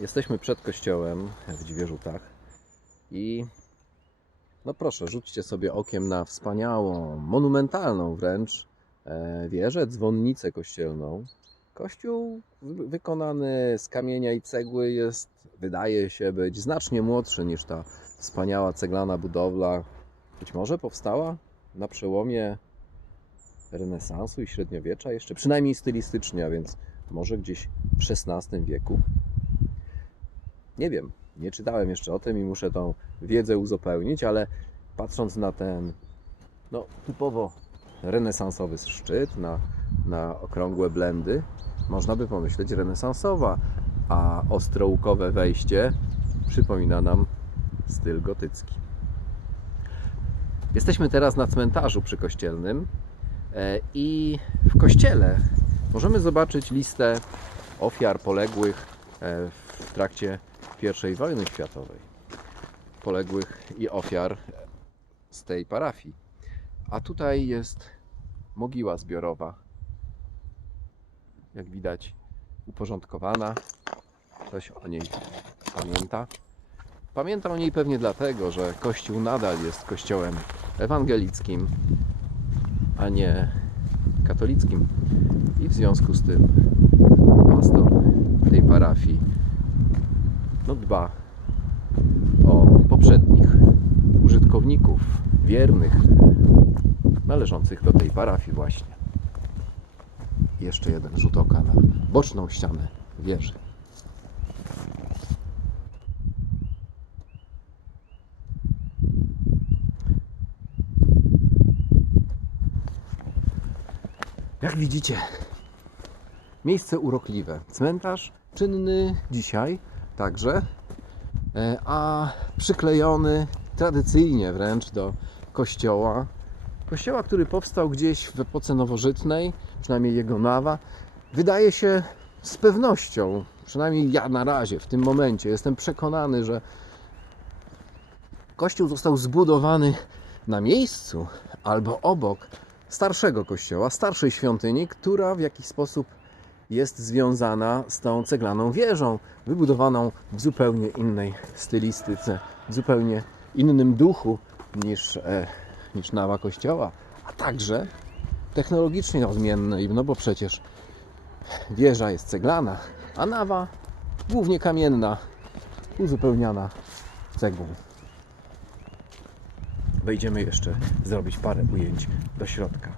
Jesteśmy przed kościołem w Dziwierzutach i no proszę, rzućcie sobie okiem na wspaniałą, monumentalną wręcz e, wieżę, dzwonnicę kościelną. Kościół wy- wykonany z kamienia i cegły jest, wydaje się być znacznie młodszy niż ta wspaniała ceglana budowla. Być może powstała na przełomie renesansu i średniowiecza jeszcze, przynajmniej stylistycznie, a więc może gdzieś w XVI wieku. Nie wiem, nie czytałem jeszcze o tym i muszę tą wiedzę uzupełnić, ale patrząc na ten no, typowo renesansowy szczyt, na, na okrągłe blendy, można by pomyśleć renesansowa, a ostroukowe wejście przypomina nam styl gotycki. Jesteśmy teraz na cmentarzu przykościelnym e, i w kościele możemy zobaczyć listę ofiar poległych e, w trakcie I wojny światowej. Poległych i ofiar z tej parafii. A tutaj jest mogiła zbiorowa. Jak widać, uporządkowana. Ktoś o niej pamięta. Pamięta o niej pewnie dlatego, że kościół nadal jest kościołem ewangelickim, a nie katolickim. I w związku z tym pastor tej parafii no, dba o poprzednich użytkowników, wiernych, należących do tej parafii właśnie. Jeszcze jeden rzut oka na boczną ścianę wieży. Jak widzicie, miejsce urokliwe. Cmentarz czynny dzisiaj także, e, a przyklejony tradycyjnie wręcz do kościoła. Kościoła, który powstał gdzieś w epoce nowożytnej, przynajmniej jego nawa, wydaje się z pewnością, przynajmniej ja na razie, w tym momencie, jestem przekonany, że kościół został zbudowany na miejscu albo obok starszego kościoła, starszej świątyni, która w jakiś sposób jest związana z tą ceglaną wieżą, wybudowaną w zupełnie innej stylistyce, w zupełnie innym duchu niż, e, niż nawa kościoła, a także technologicznie odmiennej, no bo przecież wieża jest ceglana, a nawa głównie kamienna, uzupełniana cegłą. Wejdziemy jeszcze zrobić parę ujęć do środka.